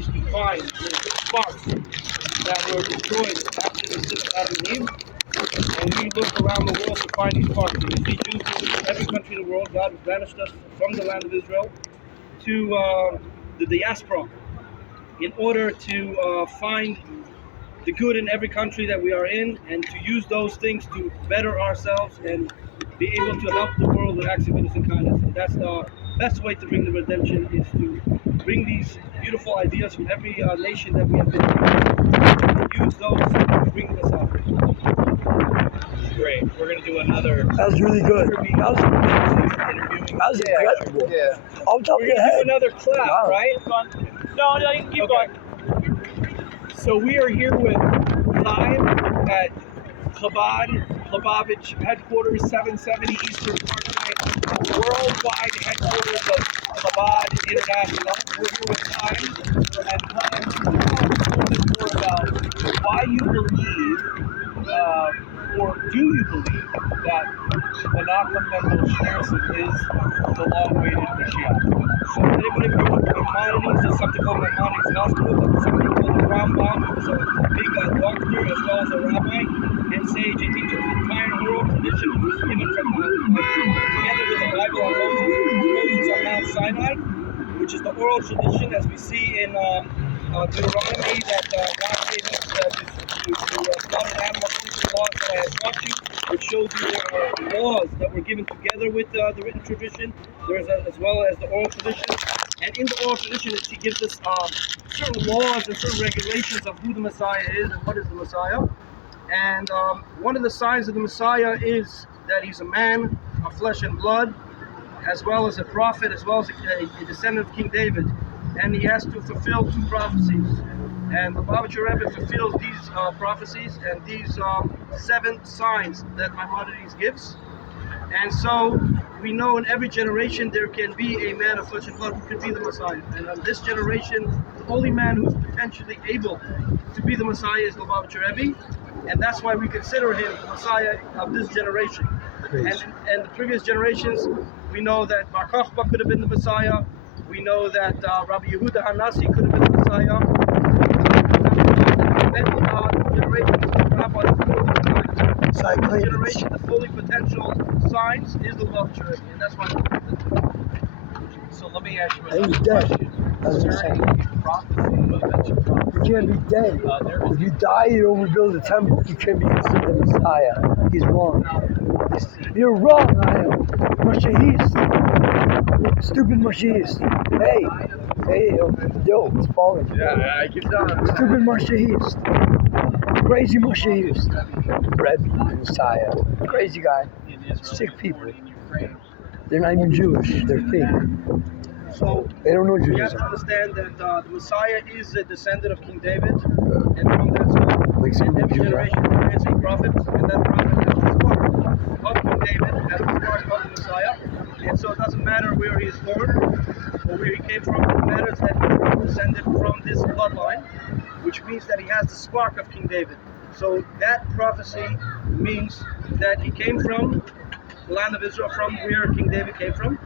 is to find the sparks that were destroyed after the sin of Adam and Eve. And we look around the world to find these sparks. And we see Jews in every country in the world. God has banished us from the land of Israel to the diaspora in order to find the good in every country that we are in, and to use those things to better ourselves and be able to help the world with acts of goodness and kindness. And that's the best way to bring the redemption, is to bring these beautiful ideas from every nation that we have been in, and use those to bring us out. Great. We're going to do another. That was really good. That was amazing. That was incredible. Yeah. Off the top of We're your going to do head. another clap, Wow. right? No, you can keep going. So we are here with Chaim at chabad, Lubavitch headquarters, 770 Eastern Parkway, worldwide headquarters of Chabad International. We're here with Chaim, and Chaim, tell us a little bit more about why you believe, or do you believe, that Menachem Mendel Schneerson is the long-awaited Mashiach? So anybody knows Maimonides, there's something called Maimonides Hospital, there's something called the Rambam, who's a big doctor as well as a rabbi and sage. He teaches the entire oral tradition, which was given from together with the Bible on Moses on Mount Sinai, which is the oral tradition, as we see in Deuteronomy, that God gave us to slaughter an animal according to the laws that I have taught you, which shows you there are laws that were given together with the written tradition. There's as well as the oral tradition. And in the oral tradition, he gives us certain laws and certain regulations of who the Messiah is and what is the Messiah. And one of the signs of the Messiah is that he's a man of flesh and blood, as well as a prophet, as well as a descendant of King David. And he has to fulfill two prophecies. And the Rabbi fulfills these prophecies and these 7 signs that Maimonides gives. And so we know in every generation there can be a man of flesh and blood who could be the Messiah. And in this generation, the only man who's potentially able to be the Messiah is the Rabbi. And that's why we consider him the Messiah of this generation. And the previous generations, we know that Bar Kokhba could have been the Messiah. We know that Rabbi Yehuda Hanasi could have been the Messiah. This generation, the fully potential signs is the love church, and that's why. So let me ask you And he's another dead. question. That's what I'm saying. Prophecy, you mentioned prophecy. You can't be dead. If you die, you don't rebuild the temple. You can't be considered the Messiah. He's wrong. You're wrong, I am. Mashiach. Stupid Mashiach. Hey, yo, it's falling. Yeah, I keep down. Stupid Mashiach. Crazy Mashiach. Rabbi, Messiah. Crazy guy. Sick people. They're not even Jewish. They're fake. So They don't know you have Judaism. to understand that the Messiah is a descendant of King David, and from that side, Like some in every Jews. generation there is a prophet, and that prophet has the spark of King David, has the spark of the Messiah. And so it doesn't matter where he is born or where he came from. It matters that he is descended from this bloodline, which means that he has the spark of King David. So that prophecy means that he came from the land of Israel, from where King David came from.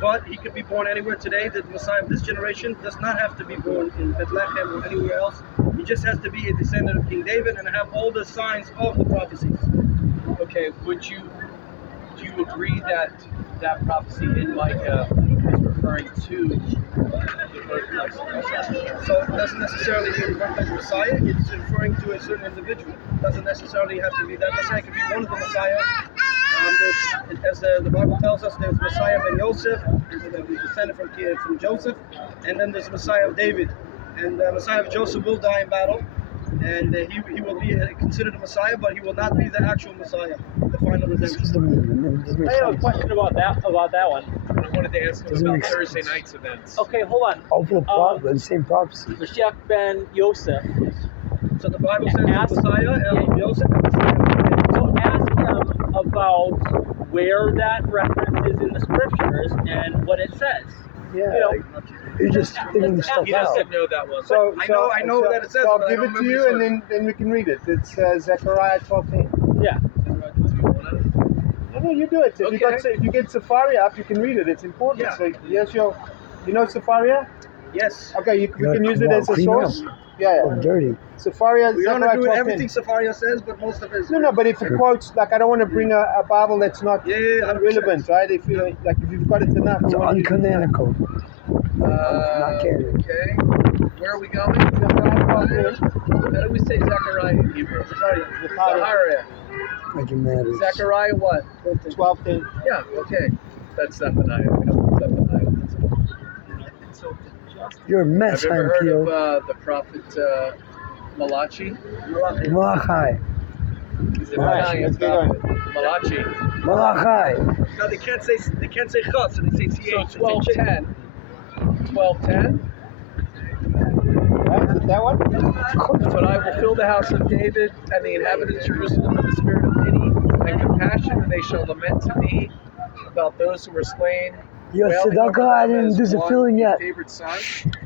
But he could be born anywhere today. The Messiah of this generation does not have to be born in Bethlehem or anywhere else. He just has to be a descendant of King David and have all the signs of the prophecies. Okay, do you agree that that prophecy in Micah is referring to the birthplace of Messiah? So it doesn't necessarily mean the birth of the Messiah. It's referring to a certain individual. It doesn't necessarily have to be that Messiah. It could be one of the Messiahs. As the Bible tells us, there's Messiah ben Yosef, who's descended from Joseph, and then there's the Messiah of David. And the Messiah of Joseph will die in battle, and he will be considered a Messiah, but he will not be the actual Messiah, the final redemption. Doesn't I have a question about that one. I wanted to ask him Doesn't about make Thursday sense. night's events. Okay, hold on. All for the same prophecy. Mashiach ben Yosef. So the Bible says Ask- the Messiah, Joseph, the Messiah of David. So ask him about where that reference is in the scriptures and what it says. Yeah, You know, you're just thinking stuff He out. doesn't know that one. So I know that it says, So but I'll I give don't it to remember you, this and then we can read it. It's Zechariah 12:10. Yeah. No, you do it. If you get Safari app, you can read it. It's important. Yeah. So yes, you know Safari app? Yes. Okay, we gotta can use come it out, as a clean source. up. Yeah, Oh, dirty. Safaria. We don't Zechariah agree with 12:10. everything Safaria says, but most of it is. No, but if it quotes, like, I don't want to bring a Bible that's not Yeah, 100%. relevant, right? If you like, if you've got it enough, It's we want to use it enough. uncanonical. Not canon. Okay. Where are we going? Zechariah 12:10. How do we say Zechariah in Hebrew? Zechariah. Like it matters. Zechariah what? 12:10. Yeah, okay. That's Zephaniah. We don't want Zephaniah. You're a mess, Have you ever Chaim heard of Pio. the prophet Malachi? Malachi. He's an Alright, Italian let's get going. prophet. Malachi. Malachi. No, they can't say chas, so they say ch. So 12:10. 12:10. Right? Is it that one? But I will fill the house of David and the inhabitants of Jerusalem with the spirit of pity and compassion, and they shall lament to me about those who were slain. Yo, wailing over Tzedakah, I them didn't as do the one filling yet. Favorite son,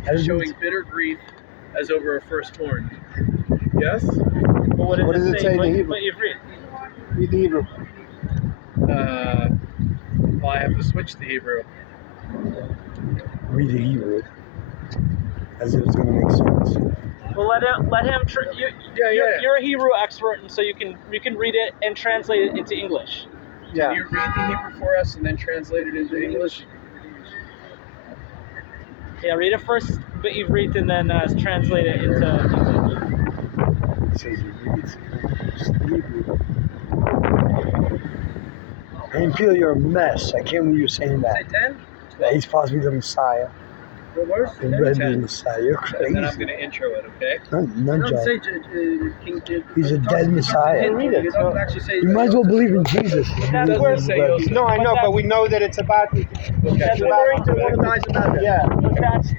I didn't showing bitter grief as over a firstborn. Yes? But what What does it say in the Hebrew? But you've read. Read the Hebrew. Well, I have to switch to Hebrew. read the Hebrew. As if it's going to make sense. Well, let him. Yeah. You're a Hebrew expert, and so you can read it and translate it into English. Yeah. Can you read the Hebrew for us and then translate it into English? Yeah, read it first, but you've read and then translate it into English. It says he reads Hebrew. Chaim Pio, you're a mess. I can't believe you're saying Say that. 10? That he's possibly the Messiah. What worse? The Rebbe Messiah. You're And then I'm crazy. going to intro it, okay? None Don't job. say King David. He's a dead Messiah. Read it. It doesn't actually say You might as well believe in Jesus. That's where- say Yosef. No, I know, but we know that it's about. That's Referring to one who dies in battle. Yeah. But that's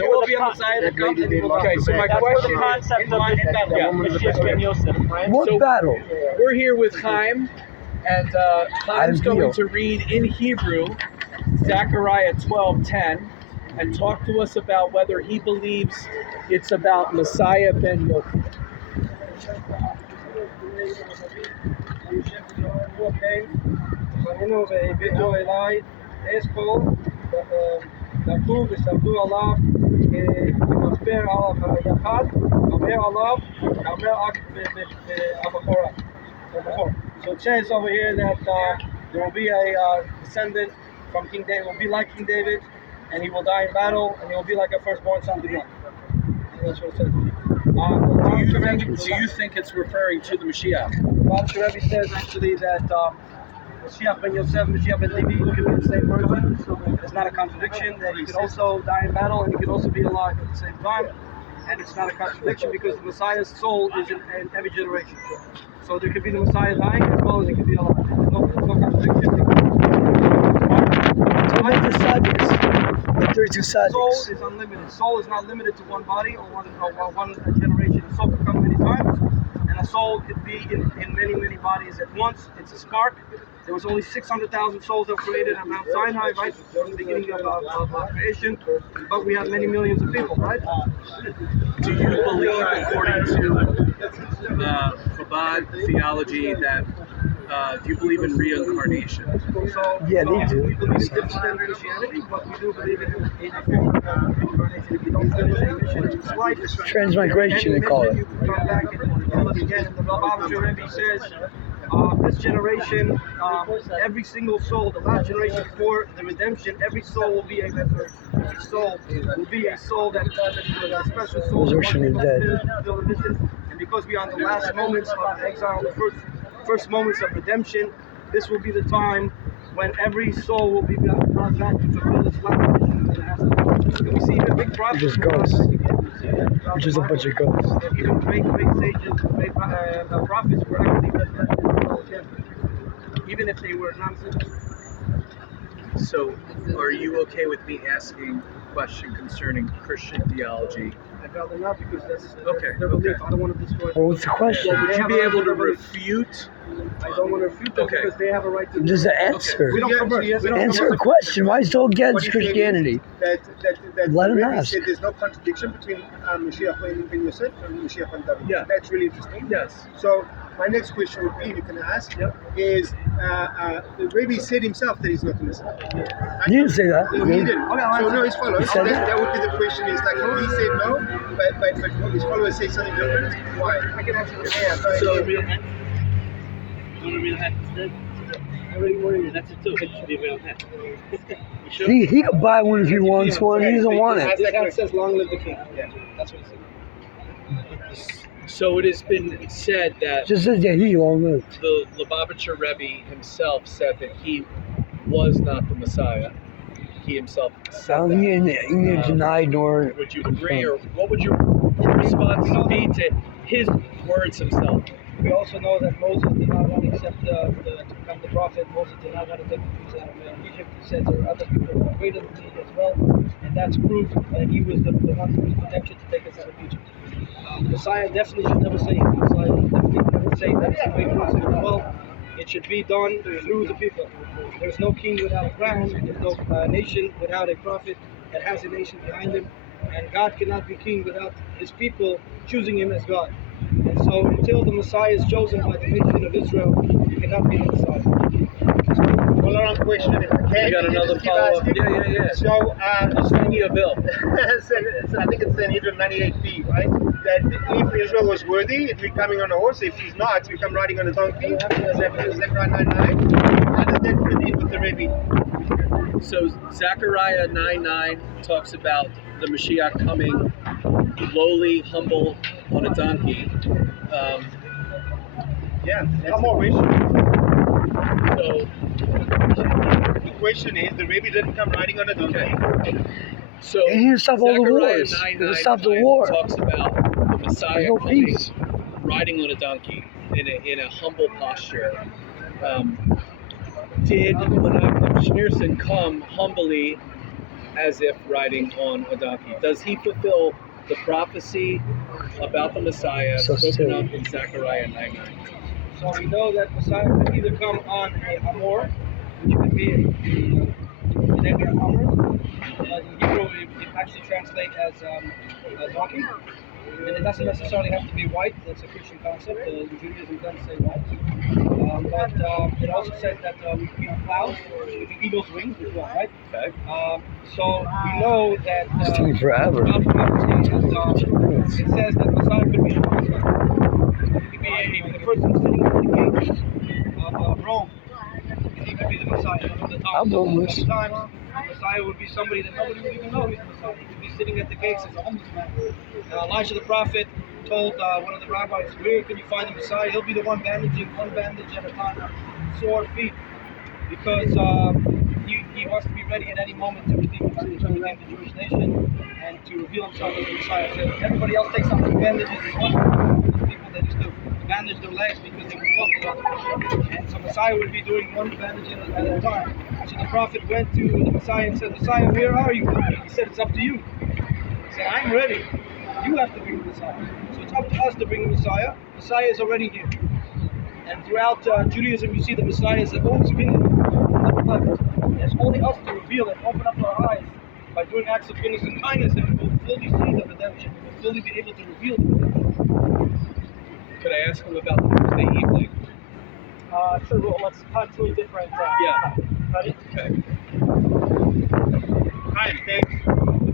There will be a Messiah that comes and he will Okay, die. so my That's where the question concept of Mashiach ben Yosef. What So- battle? We're here with Chaim, and Chaim's Chaim going Pio. to read in Hebrew Zechariah 12:10 and talk to us about whether he believes it's about Messiah ben Yosef. פנינו והביאו אליי אשכול, דקו ושמדו עליו כמצפר על היחד, אומר עליו, אומר רק בבכורה. So it says over here that there will be a descendant from King David, will be like King David, and he will die in battle, and he will be like a firstborn son to God. That's what it says. Do you think it's referring to the Mashiach? Rabbi says actually that Mashiach ben Yosef, Mashiach ben Levi could be the same person. It's not a contradiction that he could also die in battle and he could also be alive at the same time. And it's not a contradiction because the Messiah's soul is in every generation. So there could be the Messiah dying as well as he could be alive. There's no contradiction. Talk about the Sadics. The 32 Soul Sadics. is unlimited. Soul is not limited to one body or one generation. A soul could come many times, and a soul could be in many bodies at once. It's a spark. There was only 600,000 souls that were created at Mount Sinai, right? From the beginning of creation. But we have many millions of people, right? Do you believe, according to chabad theology, that do you believe in reincarnation? So, Yeah, they do. We believe in different than Christianity, but we do believe in reincarnation. If you don't finish a mission in this life, Transmigration, they call it. you can come back and do it again. And the Rabbi says, this generation, every single soul, the last generation before the redemption, every soul will be a soul that a special soul. Resurrection of the dead. And because we are on the last moments of exile, the first moments of redemption, this will be the time when every soul will be brought back to fulfill its last mission that it has to do. And we see even big prophets. Just ghosts. Which is a bunch of ghosts. Even great sages, great prophets were actually even if they were nonsense. So, are you okay with me asking a question concerning Christian theology? I'd rather not because that's Okay, their belief. okay. I don't want to destroy Well, what's the question? Would you be able to refute? I don't want to refute them Okay. because they have a right to do Just an answer. We don't convert. We don't Answer convert. a question. Why is it so against Christianity? That Let him Rabbi ask. said there's no contradiction between Mashiach ben Yosef and Mashiach ben David. Yeah. That's really interesting. Yes. So my next question would be, you can ask, is the Rabbi said himself that he's not the Messiah. He didn't say that. No, he didn't. So no, his followers. He said that? That would be the question. Is like he said no, but his followers say something different. Why? I can answer this. Yeah. So, you want a real hat instead? I already worried. That's it too. It should be a real hat. You sure? He could buy one if he wants one. He doesn't want it. This hat says "Long live the king." Yeah, that's what it says. So it has been said that Just says that he long lived. the Lubavitcher Rebbe himself said that he was not the Messiah. He himself I said don't think that. he didn't deny nor. Would you agree, or what would your response be to his words himself? We also know that Moses did not want to accept to become the prophet. Moses did not want to take the Jews out of Egypt. He said there are other people who are greater than me as well, and that's proof that he was the one who was potential to take us out of Egypt. Messiah definitely should never say Messiah should definitely never say that's the way Moses was. Well, it should be done through the people. There's no king without a crown. There's no nation without a prophet that has a nation behind him. And God cannot be king without his people choosing him as God. And so until the Messiah is chosen by the nation of Israel, he cannot be the Messiah. All around question, if I can. We got another just keep follow-up. asking. Yeah. So, Just give me a bill. I think it's Sanhedrin 98b, right? That if Israel was worthy, it'd be coming on a horse. If he's not, we come riding on a donkey. Zechariah 9:9. How does that fit in with the Rabbi? So Zechariah 9:9 talks about the Mashiach coming lowly, humble, on a donkey. Yeah, that's the question. So The question is, the Rabbi didn't come riding on a donkey. So And he didn't stop all the Zechariah wars. 9:9 He didn't stop the war. talks about the Messiah There's no coming, peace. riding on a donkey in a humble posture. Did Menachem Schneerson come humbly as if riding on a donkey? Does he fulfill the prophecy about the Messiah So spoken silly. of in Zechariah 9:9? So we know that Messiah could either come on a hamor, which could be an Egger hamor. In Hebrew, it actually translates as a donkey. And it doesn't necessarily have to be white. That's a Christian concept. In Judaism, it doesn't say white. But it also says that we could be on clouds, or it could be eagle's wings as well, right? Okay. So we know that It's taking forever. throughout prophecy, it says that Messiah could be a monster. It could be the person sitting at the gates of Rome. He could be the Messiah. I'm homeless. Sometimes Messiah would be somebody that nobody would even know he's the Messiah. He could be sitting at the gates as a homeless man. Elijah the prophet told one of the rabbis, where can you find the Messiah? He'll be the one bandaging one bandage at a time, sore feet, because he wants to be ready at any moment to redeem himself, to redeem the Jewish nation and to reveal himself as the Messiah. So everybody else takes off the bandages and what the people that used to bandage their legs because they would walk a lot. And so Messiah would be doing one bandage at a time. So the prophet went to the Messiah and said, Messiah, where are you? He said, it's up to you. He said, I'm ready. You have to bring the Messiah. So it's up to us to bring the Messiah. Messiah is already here. And throughout Judaism, you see the Messiah has always been here. It's only us to reveal it, open up our eyes by doing acts of goodness and kindness, and we will fully see the redemption. We will fully be able to reveal the redemption. Could I ask him about Thursday evening? Sure, well, let's cut to a different. Yeah. Cut it. Okay. Hi, thanks.